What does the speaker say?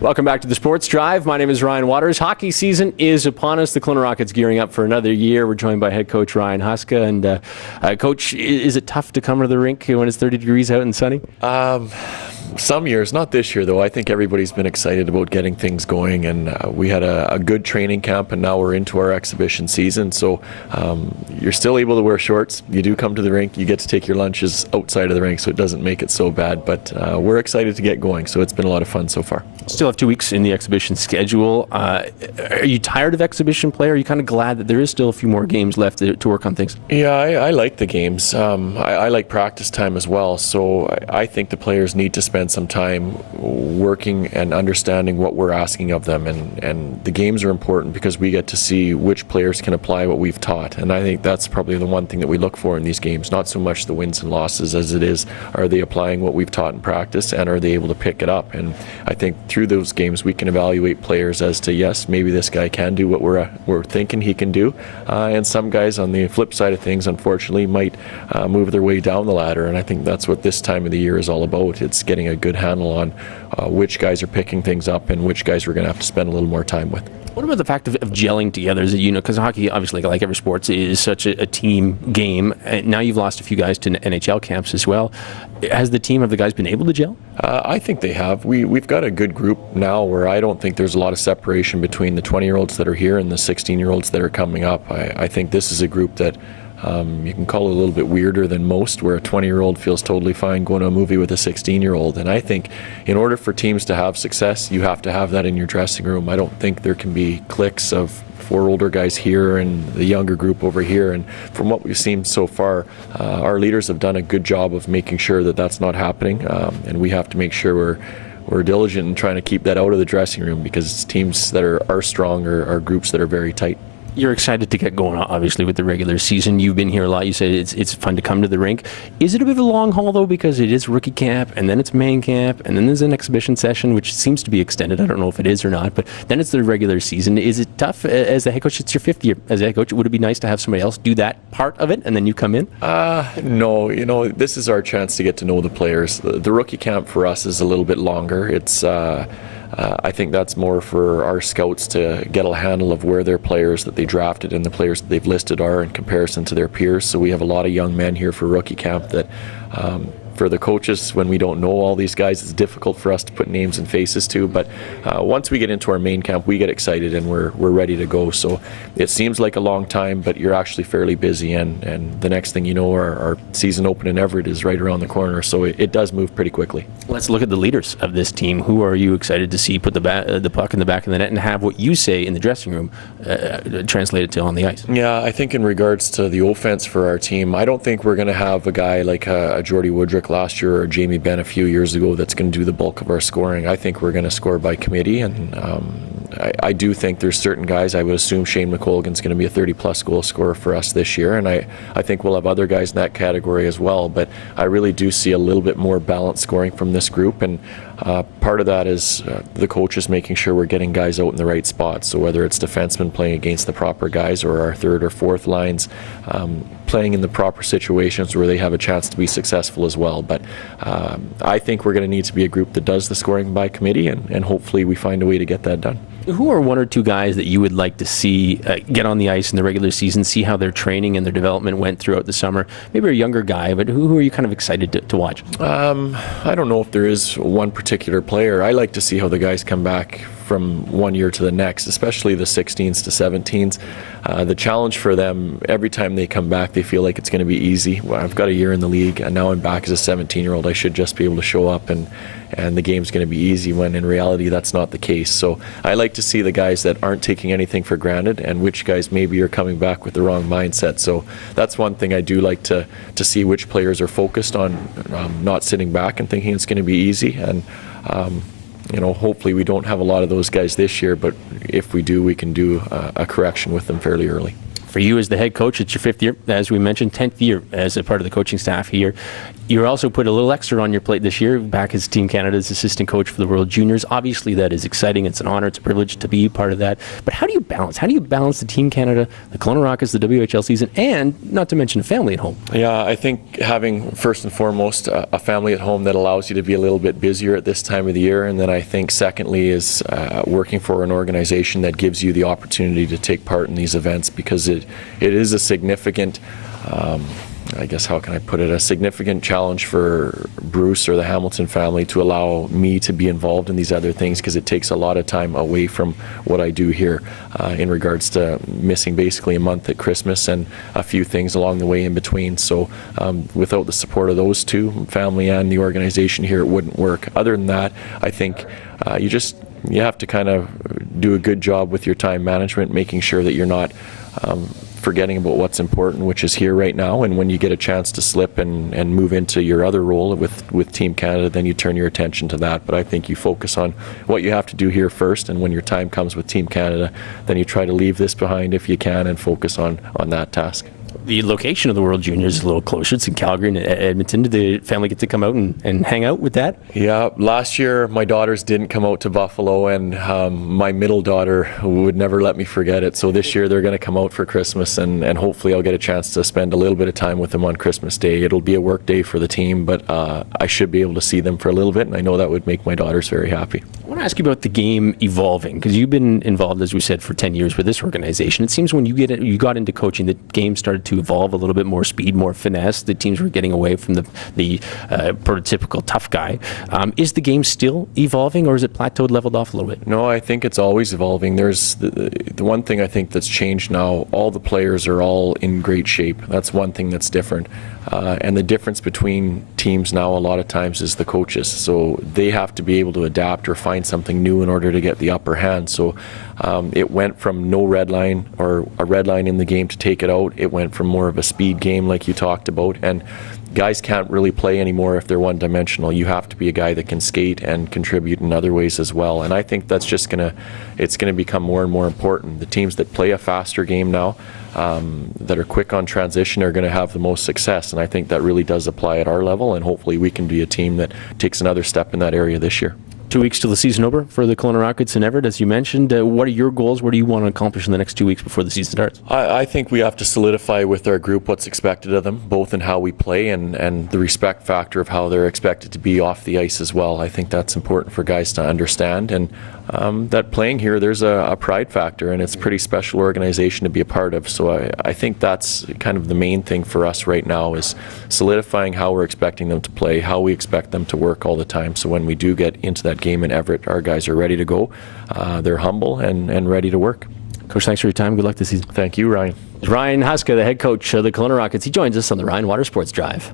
Welcome back to the Sports Drive. My name is Ryan Waters. Hockey season is upon us. The Kelowna Rockets gearing up for another year. We're joined by head coach Ryan Huska. And Coach, is it tough to come to the rink when it's 30 degrees out and sunny? Some years, not this year though. I think everybody's been excited about getting things going, and we had a good training camp, and now we're into our exhibition season. So you're still able to wear shorts. You do come to the rink. You get to take your lunches outside of the rink, so it doesn't make it so bad. But we're excited to get going, so it's been a lot of fun so far. Still have 2 weeks in the exhibition schedule. Are you tired of exhibition play? Or are you kind of glad that there is still a few more games left to work on things? Yeah, I like the games. I like practice time as well. So I think the players need to spend some time working and understanding what we're asking of them. And the games are important because we get to see which players can apply what we've taught. And I think that's probably the one thing that we look for in these games. Not so much the wins and losses as it is, are they applying what we've taught in practice, and are they able to pick it up? And I think through those games we can evaluate players as to, yes, maybe this guy can do what we're thinking he can do, and some guys on the flip side of things unfortunately might move their way down the ladder. And I think that's what this time of the year is all about. It's getting a good handle on which guys are picking things up and which guys we're going to have to spend a little more time with. What about the fact of gelling together? Because hockey, obviously, like every sport, is such a team game. And now you've lost a few guys to NHL camps as well. Has the team, have the guys been able to gel? I think they have. We've got a good group now where I don't think there's a lot of separation between the 20-year-olds that are here and the 16-year-olds that are coming up. I think this is a group that you can call it a little bit weirder than most, where a 20-year-old feels totally fine going to a movie with a 16-year-old. And I think in order for teams to have success, you have to have that in your dressing room. I don't think there can be cliques of 4 older guys here and the younger group over here. And from what we've seen so far, our leaders have done a good job of making sure that that's not happening. And we have to make sure we're diligent in trying to keep that out of the dressing room, because teams that are strong are groups that are very tight. You're excited to get going, obviously, with the regular season. You've been here a lot. You said it's fun to come to the rink. Is it a bit of a long haul, though, because it is rookie camp, and then it's main camp, and then there's an exhibition session, which seems to be extended. I don't know if it is or not, but then it's the regular season. Is it tough as a head coach? It's your 5th year as a head coach. Would it be nice to have somebody else do that part of it, and then you come in? No. This is our chance to get to know the players. The rookie camp for us is a little bit longer. It's I think that's more for our scouts to get a handle of where their players that they drafted and the players that they've listed are in comparison to their peers. So we have a lot of young men here for rookie camp that for the coaches, when we don't know all these guys, it's difficult for us to put names and faces to. But once we get into our main camp, we get excited and we're ready to go. So it seems like a long time, but you're actually fairly busy. And the next thing you know, our season open in Everett is right around the corner. So it does move pretty quickly. Let's look at the leaders of this team. Who are you excited to see put the puck in the back of the net and have what you say in the dressing room translated to on the ice? Yeah, I think in regards to the offense for our team, I don't think we're going to have a guy like a Jordy Woodrick last year or Jamie Benn a few years ago that's going to do the bulk of our scoring. I think we're going to score by committee, and I do think there's certain guys. I would assume Shane McColgan's going to be a 30-plus goal scorer for us this year, and I think we'll have other guys in that category as well. But I really do see a little bit more balanced scoring from this group, and part of that is the coaches making sure we're getting guys out in the right spots. So whether it's defensemen playing against the proper guys, or our 3rd or 4th lines playing in the proper situations where they have a chance to be successful as well. But I think we're going to need to be a group that does the scoring by committee, and hopefully we find a way to get that done. Who are 1 or 2 guys that you would like to see get on the ice in the regular season, see how their training and their development went throughout the summer? Maybe a younger guy, but who are you kind of excited to watch? I don't know if there is one particular player. I like to see how the guys come back from one year to the next, especially the 16s to 17s. The challenge for them, every time they come back, they feel like it's going to be easy. Well, I've got a year in the league, and now I'm back as a 17-year-old. I should just be able to show up and the game's going to be easy, when in reality that's not the case. So I like to see the guys that aren't taking anything for granted, and which guys maybe are coming back with the wrong mindset. So that's one thing I do like to see, which players are focused on not sitting back and thinking it's going to be easy. And hopefully we don't have a lot of those guys this year, but if we do, we can do a correction with them fairly early. For you as the head coach, it's your 5th year, as we mentioned, 10th year as a part of the coaching staff here. You also put a little extra on your plate this year, back as Team Canada's assistant coach for the World Juniors. Obviously, that is exciting. It's an honor. It's a privilege to be part of that. But how do you balance? How do you balance the Team Canada, the Kelowna Rockets, the WHL season, and not to mention a family at home? Yeah, I think having, first and foremost, a family at home that allows you to be a little bit busier at this time of the year. And then I think, secondly, is working for an organization that gives you the opportunity to take part in these events, because it is a significant I guess, how can I put it, a significant challenge for Bruce or the Hamilton family to allow me to be involved in these other things, because it takes a lot of time away from what I do here in regards to missing basically a month at Christmas and a few things along the way in between. So without the support of those two, family and the organization here, it wouldn't work. Other than that, I think you have to kind of do a good job with your time management, making sure that you're not forgetting about what's important, which is here right now. And when you get a chance to slip and move into your other role with Team Canada, then you turn your attention to that. But I think you focus on what you have to do here first, and when your time comes with Team Canada, then you try to leave this behind if you can and focus on that task. The location of the World Juniors is a little closer. It's in Calgary and Edmonton. Did the family get to come out and hang out with that? Yeah, last year my daughters didn't come out to Buffalo, and my middle daughter would never let me forget it. So this year they're going to come out for Christmas, and hopefully I'll get a chance to spend a little bit of time with them on Christmas Day. It'll be a work day for the team, but I should be able to see them for a little bit, and I know that would make my daughters very happy. I want to ask you about the game evolving, because you've been involved, as we said, for 10 years with this organization. It seems when you got into coaching, the game started to evolve a little bit, more speed, more finesse. The teams were getting away from the prototypical tough guy. Is the game still evolving, or is it plateaued, leveled off a little bit? No, I think it's always evolving. There's the one thing I think that's changed now, all the players are all in great shape. That's one thing that's different. And the difference between teams now a lot of times is the coaches. So they have to be able to adapt or find something new in order to get the upper hand. So it went from no red line or a red line in the game to take it out. It went from more of a speed game like you talked about. And guys can't really play anymore if they're one-dimensional. You have to be a guy that can skate and contribute in other ways as well. And I think that's just it's gonna become more and more important. The teams that play a faster game now, that are quick on transition, are going to have the most success, and I think that really does apply at our level, and hopefully we can be a team that takes another step in that area this year. 2 weeks till the season over for the Kelowna Rockets in Everett, as you mentioned. What are your goals? What do you want to accomplish in the next 2 weeks before the season starts? I think we have to solidify with our group what's expected of them, both in how we play and the respect factor of how they're expected to be off the ice as well. I think that's important for guys to understand, and that playing here, there's a pride factor, and it's a pretty special organization to be a part of. So I think that's kind of the main thing for us right now, is solidifying how we're expecting them to play, how we expect them to work all the time. So when we do get into that game in Everett, our guys are ready to go. They're humble and ready to work. Coach, thanks for your time. Good luck this season. Thank you, Ryan. Ryan Huska, the head coach of the Kelowna Rockets. He joins us on the Ryan Water Sports Drive.